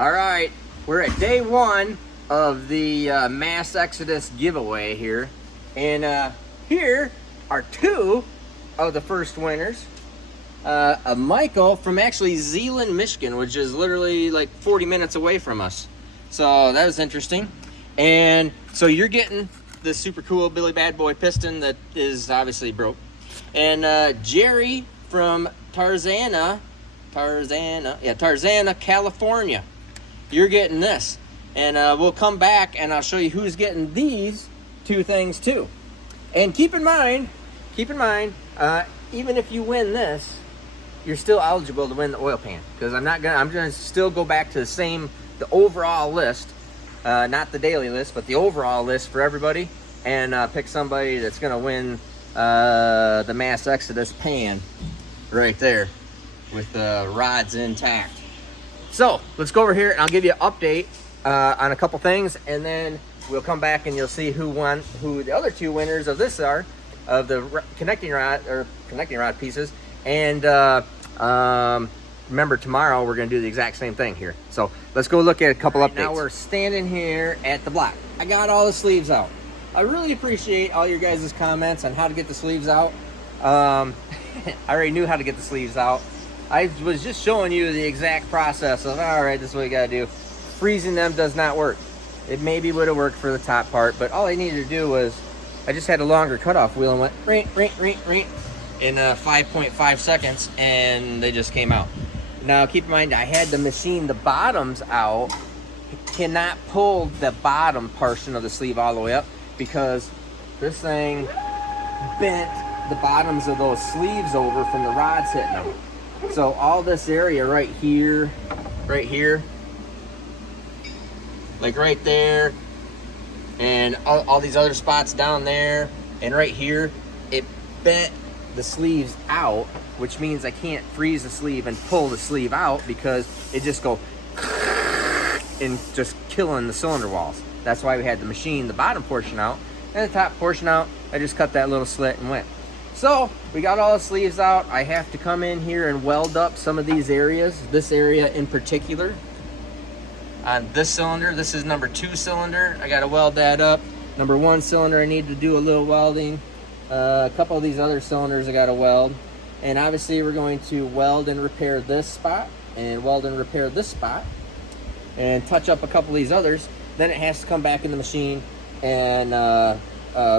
All right, we're at day one of the mass exodus giveaway here. And here are two of the first winners. A Michael from actually Zeeland, Michigan, which is literally like 40 minutes away from us. So that was interesting. And so you're getting the super cool Billy Bad Boy piston that is obviously broke. And Jerry from Tarzana, California. You're getting this. And we'll come back and I'll show you who's getting these two things too. And keep in mind, even if you win this, you're still eligible to win the oil pan, because I'm gonna still go back to the overall list, not the daily list, but the overall list for everybody, and pick somebody that's gonna win the mass exodus pan right there with the rods intact. So let's go over here and I'll give you an update on a couple things, and then we'll come back and you'll see who the other two winners of this are, of the connecting rod pieces. And remember, tomorrow we're going to do the exact same thing here. So let's go look at a couple updates. Now we're standing here at the block. I got all the sleeves out. I really appreciate all your guys' comments on how to get the sleeves out. I already knew how to get the sleeves out. I was just showing you the exact process of, all right, this is what you got to do. Freezing them does not work. It maybe would have worked for the top part, but all I needed to do was, I just had a longer cutoff wheel and went ring in 5.5 seconds, and they just came out. Now keep in mind, I had to machine the bottoms out. Cannot pull the bottom portion of the sleeve all the way up, because this thing bent the bottoms of those sleeves over from the rods hitting them. So all this area right here, like right there, and all these other spots down there, and right here, it bent the sleeves out, which means I can't freeze the sleeve and pull the sleeve out, because it just go and just killing the cylinder walls. That's why we had to machine the bottom portion out, and the top portion out. I just cut that little slit and went. So we got all the sleeves out. I have to come in here and weld up some of these areas, this area in particular. On this cylinder, this is number 2 cylinder, I got to weld that up. Number 1 cylinder, I need to do a little welding. A couple of these other cylinders I got to weld. And obviously we're going to weld and repair this spot, and weld and repair this spot, and touch up a couple of these others. Then it has to come back in the machine and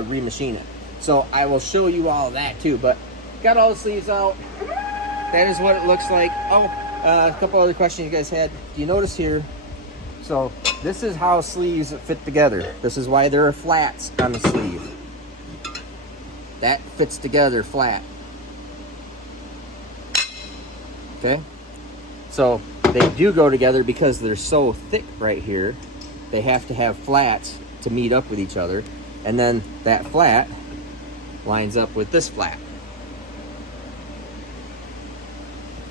remachine it. So I will show you all of that too, but got all the sleeves out. That is what it looks like. Oh, a couple other questions you guys had. Do you notice here? So this is how sleeves fit together. This is why there are flats on the sleeve. That fits together flat. Okay? So they do go together because they're so thick right here. They have to have flats to meet up with each other. And then that flat lines up with this flat.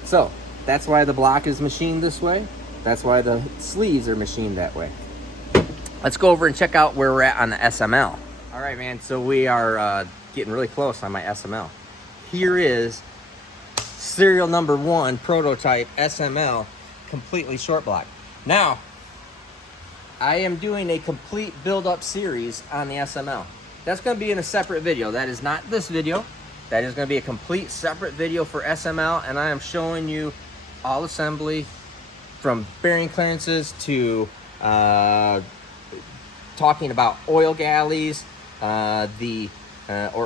So that's why the block is machined this way. That's why the sleeves are machined that way. Let's go over and check out where we're at on the SML. All right, man, so we are getting really close on my SML. Here is serial number 1 prototype SML, completely short block. Now, I am doing a complete build-up series on the SML. That's going to be in a separate video. That is not this video. That is going to be a complete separate video for SML, and I am showing you all assembly, from bearing clearances to talking about oil galleys, or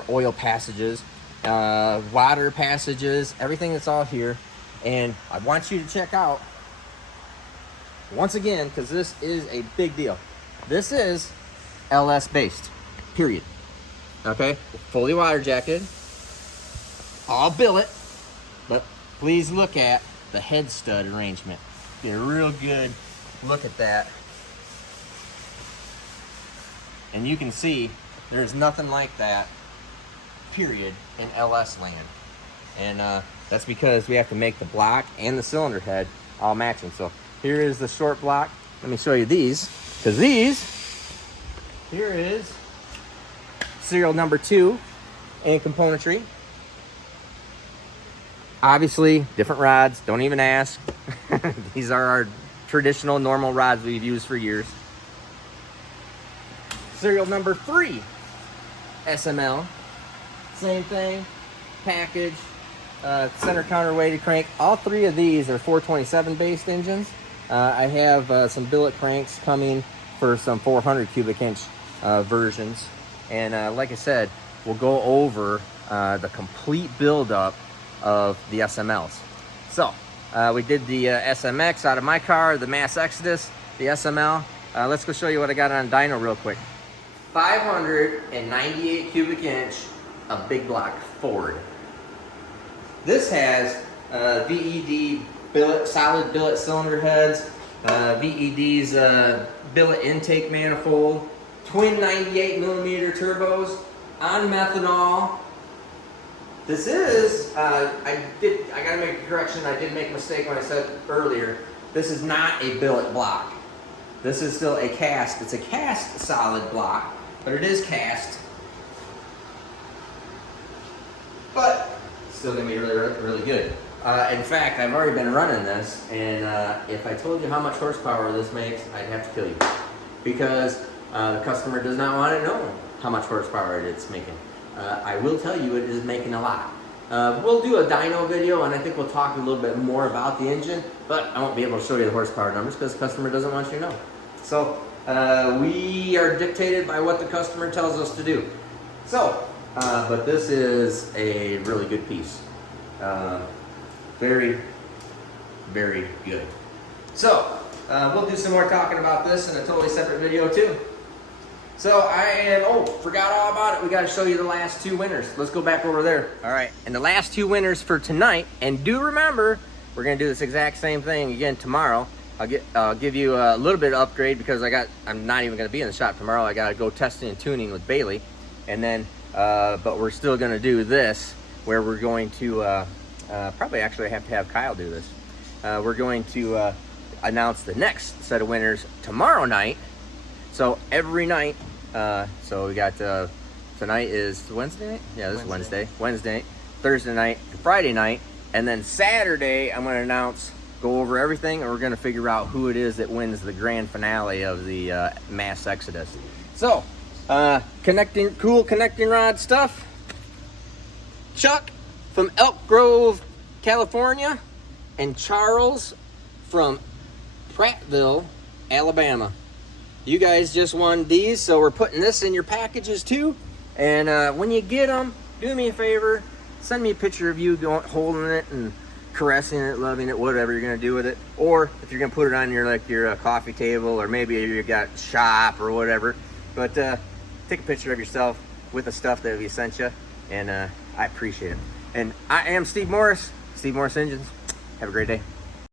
oil passages, water passages, everything that's all here. And I want you to check out, once again, because this is a big deal. This is LS based, period. Okay, fully water jacketed, all billet, but please look at the head stud arrangement. Get a real good look at that. And you can see there's nothing like that, period, in LS land. And that's because we have to make the block and the cylinder head all matching. So here is the short block. Let me show you these, because here is serial number 2 and componentry. Obviously, different rods, don't even ask. These are our traditional, normal rods we've used for years. Serial number 3, SML. Same thing, package, center counterweighted crank. All 3 of these are 427 based engines. I have some billet cranks coming for some 400 cubic inch versions. And like I said, we'll go over the complete buildup of the SMLs. So we did the SMX out of my car, the Mass Exodus, the SML. Let's go show you what I got on dyno real quick. 598 cubic inch of big block Ford. This has VED billet, solid billet cylinder heads, VED's billet intake manifold, twin 98 millimeter turbos on methanol. This is, I gotta make a correction. I did make a mistake when I said earlier. This is not a billet block. This is still a cast. It's a cast solid block, but it is cast. But still gonna be really, really good. In fact, I've already been running this, and if I told you how much horsepower this makes, I'd have to kill you, because the customer does not want to know how much horsepower it's making. I will tell you it is making a lot. We'll do a dyno video, and I think we'll talk a little bit more about the engine, but I won't be able to show you the horsepower numbers because the customer doesn't want you to know. So we are dictated by what the customer tells us to do. So, but this is a really good piece. Very, very good. So, we'll do some more talking about this in a totally separate video too. So forgot all about it. We got to show you the last 2 winners. Let's go back over there. All right, and the last 2 winners for tonight, and do remember, we're gonna do this exact same thing again tomorrow. I'll give you a little bit of upgrade because I'm not even gonna be in the shop tomorrow. I gotta go testing and tuning with Bailey. And then, but we're still gonna do this, where we're going to, probably actually have to have Kyle do this. We're going to announce the next set of winners tomorrow night. So every night, so we got, tonight is Wednesday night? Yeah, this is Wednesday. Wednesday, Thursday night, and Friday night. And then Saturday, I'm gonna announce, go over everything, and we're gonna figure out who it is that wins the grand finale of the Mass Exodus. So, cool connecting rod stuff. Chuck from Elk Grove, California, and Charles from Prattville, Alabama. You guys just won these, so we're putting this in your packages too. And when you get them, do me a favor, send me a picture of you holding it and caressing it, loving it, whatever you're gonna do with it. Or if you're gonna put it on your coffee table, or maybe you got shop or whatever. But take a picture of yourself with the stuff that we sent you, and I appreciate it. And I am Steve Morris, Steve Morris Engines. Have a great day.